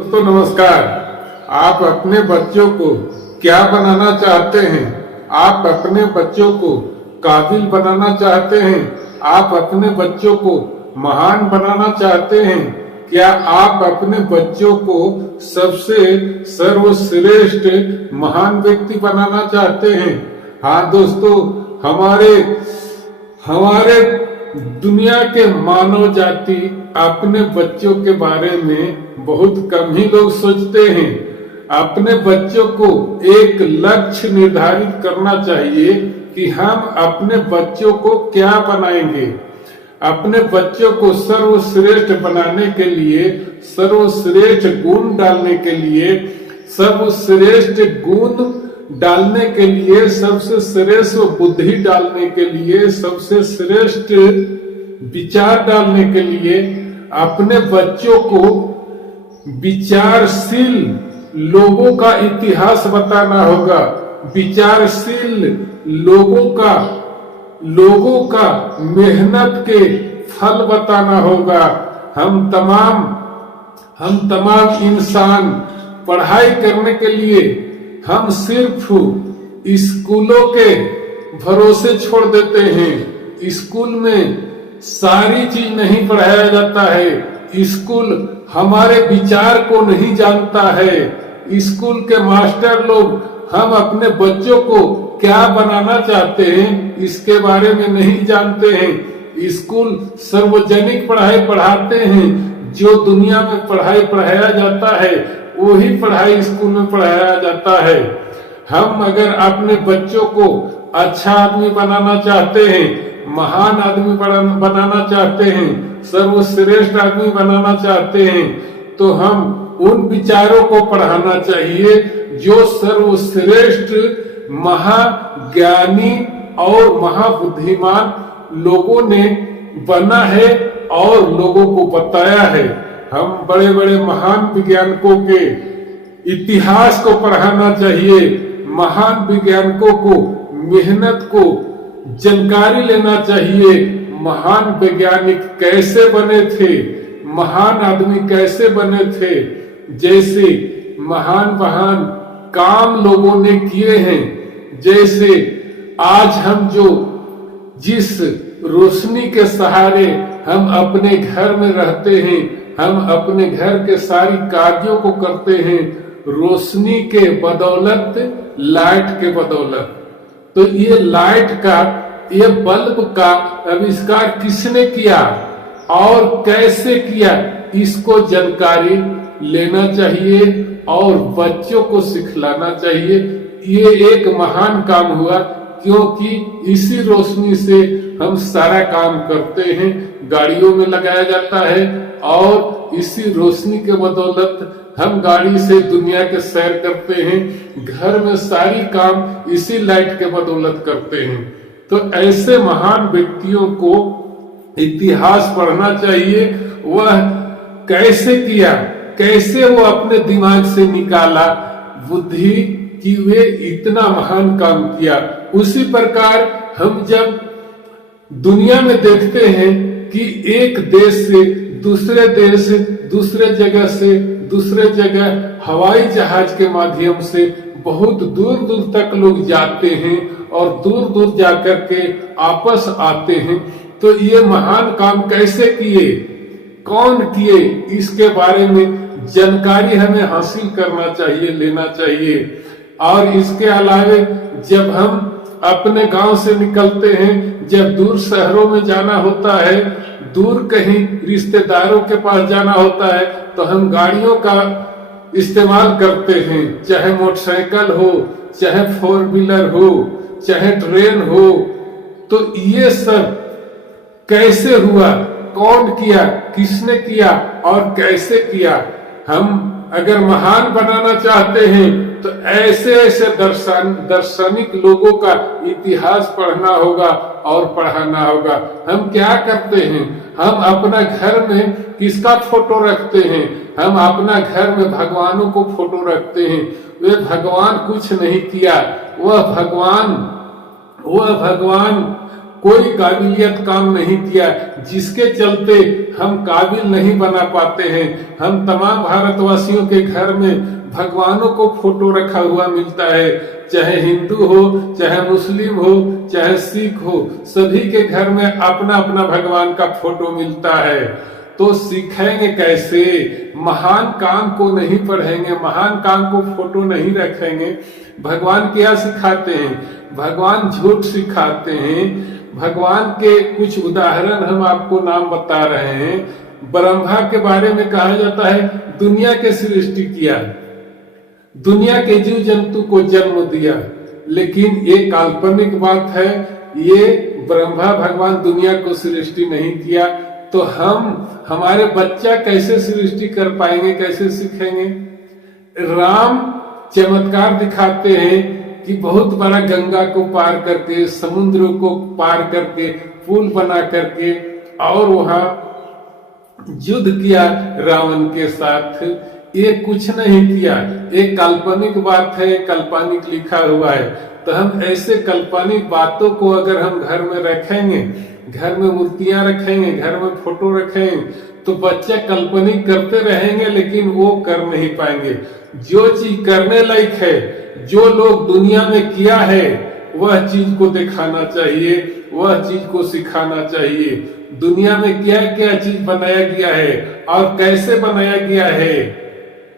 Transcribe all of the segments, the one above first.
दोस्तों नमस्कार। आप अपने बच्चों को क्या बनाना चाहते हैं? आप अपने बच्चों को काबिल बनाना चाहते हैं? आप अपने बच्चों को महान बनाना चाहते हैं? क्या आप अपने बच्चों को सबसे सर्वश्रेष्ठ महान व्यक्ति बनाना चाहते हैं? हाँ दोस्तों, हमारे हमारे दुनिया के मानव जाति अपने बच्चों के बारे में बहुत कम ही लोग सोचते हैं। अपने बच्चों को एक लक्ष्य निर्धारित करना चाहिए कि हम अपने बच्चों को क्या बनाएंगे। अपने बच्चों को सर्वश्रेष्ठ बनाने के लिए, सर्वश्रेष्ठ गुण डालने के लिए, सर्वश्रेष्ठ गुण डालने के लिए, सबसे श्रेष्ठ बुद्धि डालने के लिए, सबसे श्रेष्ठ विचार डालने के लिए अपने बच्चों को विचारशील लोगों का इतिहास बताना होगा। विचारशील लोगों का मेहनत के फल बताना होगा। हम तमाम इंसान पढ़ाई करने के लिए हम सिर्फ स्कूलों के भरोसे छोड़ देते हैं। स्कूल में सारी चीज नहीं पढ़ाया जाता है। स्कूल हमारे विचार को नहीं जानता है। स्कूल के मास्टर लोग हम अपने बच्चों को क्या बनाना चाहते हैं इसके बारे में नहीं जानते हैं। स्कूल सार्वजनिक पढ़ाई पढ़ाते हैं। जो दुनिया में पढ़ाई पढ़ाया जाता है वही पढ़ाई स्कूल में पढ़ाया जाता है। हम अगर अपने बच्चों को अच्छा आदमी बनाना चाहते हैं, महान आदमी बनाना चाहते हैं, सर्वश्रेष्ठ आदमी बनाना चाहते हैं, तो हम उन विचारों को पढ़ाना चाहिए जो सर्वश्रेष्ठ महाज्ञानी और महाबुद्धिमान लोगों ने बना है और लोगों को बताया है। हम बड़े बड़े महान वैज्ञानिकों के इतिहास को पढ़ाना चाहिए। महान वैज्ञानिकों को मेहनत को जानकारी लेना चाहिए। महान वैज्ञानिक कैसे बने थे, महान आदमी कैसे बने थे, जैसे महान महान काम लोगों ने किए हैं। जैसे आज हम जिस रोशनी के सहारे हम अपने घर में रहते हैं, हम अपने घर के सारी कार्यों को करते हैं, रोशनी के बदौलत, लाइट के बदौलत। तो ये लाइट का, ये बल्ब का आविष्कार किसने किया और कैसे किया, इसको जानकारी लेना चाहिए और बच्चों को सिखलाना चाहिए। ये एक महान काम हुआ, क्योंकि इसी रोशनी से हम सारा काम करते हैं, गाड़ियों में लगाया जाता है और इसी रोशनी के बदौलत हम गाड़ी से दुनिया के सैर करते हैं। घर में सारी काम इसी लाइट के बदौलत करते हैं। तो ऐसे महान व्यक्तियों को इतिहास पढ़ना चाहिए। वह कैसे किया, कैसे वो अपने दिमाग से निकाला बुद्धि कि वे इतना महान काम किया। उसी प्रकार हम जब दुनिया में देखते हैं कि एक देश से दूसरे देश, दूसरे जगह से दूसरे जगह हवाई जहाज के माध्यम से बहुत दूर दूर तक लोग जाते हैं और दूर दूर जाकर के आपस आते हैं। तो ये महान काम कैसे किए, कौन किए, इसके बारे में जानकारी हमें हासिल करना चाहिए, लेना चाहिए। और इसके अलावे जब हम अपने गांव से निकलते हैं, जब दूर शहरों में जाना होता है, दूर कहीं रिश्तेदारों के पास जाना होता है, तो हम गाड़ियों का इस्तेमाल करते हैं। चाहे मोटरसाइकिल हो, चाहे फोर व्हीलर हो, चाहे ट्रेन हो। तो ये सब कैसे हुआ, कौन किया, किसने किया और कैसे किया। हम अगर महान बनाना चाहते हैं तो ऐसे ऐसे दार्शनिक लोगों का इतिहास पढ़ना होगा और पढ़ाना होगा। हम क्या करते हैं, हम अपना घर में किसका फोटो रखते हैं, हम अपना घर में भगवानों को फोटो रखते हैं। वे भगवान कुछ नहीं किया, वह भगवान कोई काबिलियत काम नहीं किया, जिसके चलते हम काबिल नहीं बना पाते हैं। हम तमाम भारतवासियों के घर में भगवानों को फोटो रखा हुआ मिलता है, चाहे हिंदू हो, चाहे मुस्लिम हो, चाहे सिख हो, सभी के घर में अपना अपना भगवान का फोटो मिलता है। तो सीखेंगे कैसे? महान काम को नहीं पढ़ेंगे, महान काम को फोटो नहीं रखेंगे। भगवान क्या सिखाते हैं? भगवान झूठ सिखाते हैं। भगवान के कुछ उदाहरण हम आपको नाम बता रहे हैं। ब्रह्मा के बारे में कहा जाता है दुनिया के सृष्टि किया, दुनिया के जीव जंतु को जन्म दिया, लेकिन ये काल्पनिक बात है। ये ब्रह्मा भगवान दुनिया को सृष्टि नहीं किया, तो हमारे बच्चा कैसे सृष्टि कर पाएंगे, कैसे सीखेंगे? राम चमत्कार दिखाते हैं कि बहुत बड़ा गंगा को पार करके, समुद्र को पार करके, पुल बना करके और वहां युद्ध किया रावण के साथ। ये कुछ नहीं किया, एक काल्पनिक बात है, काल्पनिक लिखा हुआ है। तो हम ऐसे काल्पनिक बातों को अगर हम घर में रखेंगे, घर में मूर्तियां रखेंगे, घर में फोटो रखेंगे, तो बच्चे काल्पनिक करते रहेंगे, लेकिन वो कर नहीं पाएंगे। जो चीज करने लायक है, जो लोग दुनिया में किया है, वह चीज को दिखाना चाहिए, वह चीज को सिखाना चाहिए। दुनिया में क्या क्या चीज बनाया गया है और कैसे बनाया गया है,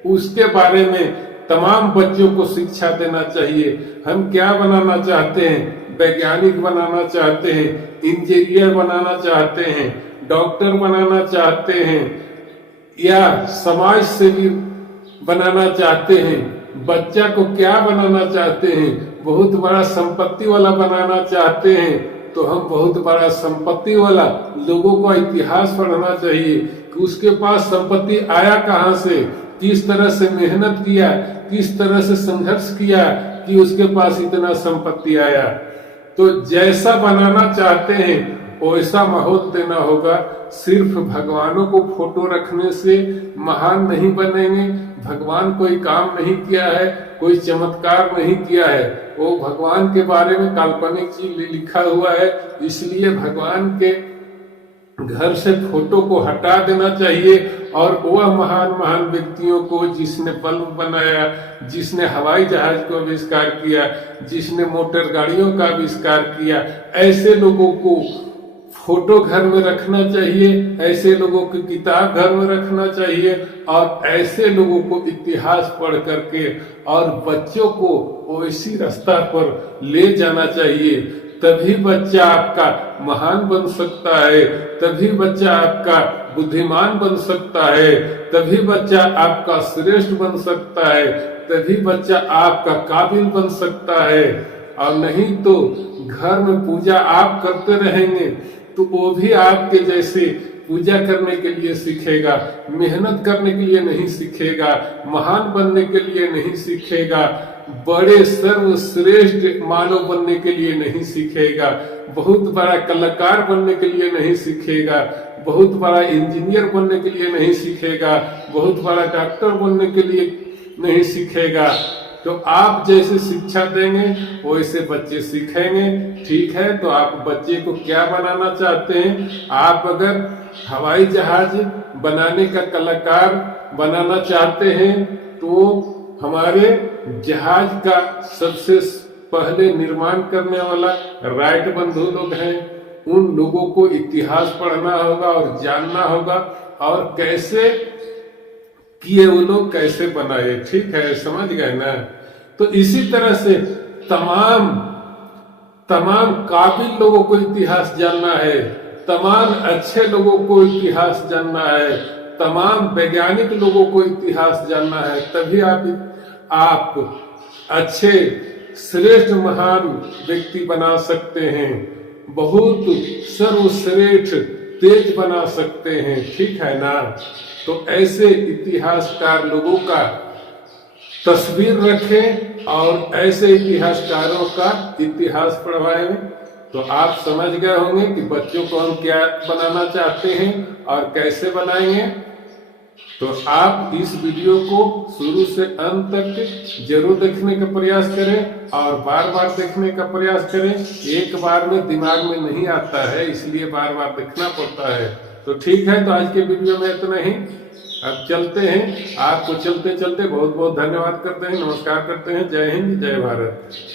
उसके बारे में तमाम बच्चों को शिक्षा देना चाहिए। हम क्या बनाना चाहते हैं? वैज्ञानिक बनाना चाहते हैं, इंजीनियर बनाना चाहते हैं, डॉक्टर बनाना चाहते हैं, या समाज सेवी बनाना चाहते हैं। बच्चा को क्या बनाना चाहते हैं? बहुत बड़ा संपत्ति वाला बनाना चाहते हैं, तो हम बहुत बड़ा संपत्ति वाला लोगों का इतिहास पढ़ना चाहिए कि उसके पास संपत्ति आया कहां से, किस तरह से मेहनत किया, किस तरह से संघर्ष किया कि उसके पास इतना संपत्ति आया। तो जैसा बनाना चाहते हैं वैसा माहौल देना होगा। सिर्फ भगवानों को फोटो रखने से महान नहीं बनेंगे। भगवान कोई काम नहीं किया है, कोई चमत्कार नहीं किया है, वो भगवान के बारे में काल्पनिक चीज लिखा हुआ है। इसलिए भगवान के घर से फोटो को हटा देना चाहिए और वह महान महान व्यक्तियों को, जिसने बल्ब बनाया, जिसने हवाई जहाज को आविष्कार किया, जिसने मोटर गाड़ियों का आविष्कार किया, ऐसे लोगों को फोटो घर में रखना चाहिए, ऐसे लोगों की किताब घर में रखना चाहिए और ऐसे लोगों को इतिहास पढ़ करके और बच्चों को वैसी रास्ता पर ले जाना चाहिए। तभी बच्चा आपका महान बन सकता है, तभी बच्चा आपका बुद्धिमान बन सकता है, तभी बच्चा आपका श्रेष्ठ बन सकता है, तभी बच्चा आपका काबिल बन सकता है। और नहीं तो घर में पूजा आप करते रहेंगे तो वो भी आपके जैसे पूजा करने के लिए सीखेगा, मेहनत करने के लिए नहीं सीखेगा, महान बनने के लिए नहीं सीखेगा, बड़े सर्वश्रेष्ठ मानव बनने के लिए नहीं सीखेगा, बहुत बड़ा कलाकार बनने के लिए नहीं सीखेगा, बहुत बड़ा इंजीनियर बनने के लिए नहीं सीखेगा, बहुत बड़ा डॉक्टर बनने के लिए नहीं सीखेगा। तो आप जैसे शिक्षा देंगे वैसे बच्चे सीखेंगे। ठीक है, तो आप बच्चे को क्या बनाना चाहते हैं? आप अगर हवाई जहाज बनाने का कलाकार बनाना चाहते हैं तो हमारे जहाज का सबसे पहले निर्माण करने वाला राइट बंधु लोग हैं। उन लोगों को इतिहास पढ़ना होगा और जानना होगा और कैसे किए वो लोग, कैसे बनाए। ठीक है, समझ गए ना? तो इसी तरह से तमाम काबिल लोगों को इतिहास जानना है, तमाम अच्छे लोगों को इतिहास जानना है, तमाम वैज्ञानिक लोगों को इतिहास जानना है। तभी आप अच्छे श्रेष्ठ महान व्यक्ति बना सकते हैं, बहुत सर्वश्रेष्ठ तेज बना सकते हैं। ठीक है ना? तो ऐसे इतिहासकार लोगों का तस्वीर रखें और ऐसे इतिहासकारों का इतिहास पढ़वाएं। तो आप समझ गए होंगे कि बच्चों को हम क्या बनाना चाहते हैं और कैसे बनाएंगे। तो आप इस वीडियो को शुरू से अंत तक जरूर देखने का प्रयास करें और बार बार देखने का प्रयास करें। एक बार में दिमाग में नहीं आता है, इसलिए बार बार देखना पड़ता है। तो ठीक है, तो आज के वीडियो में इतना ही। अब चलते हैं, आपको चलते चलते बहुत बहुत धन्यवाद करते हैं, नमस्कार करते हैं। जय हिंद, जय भारत।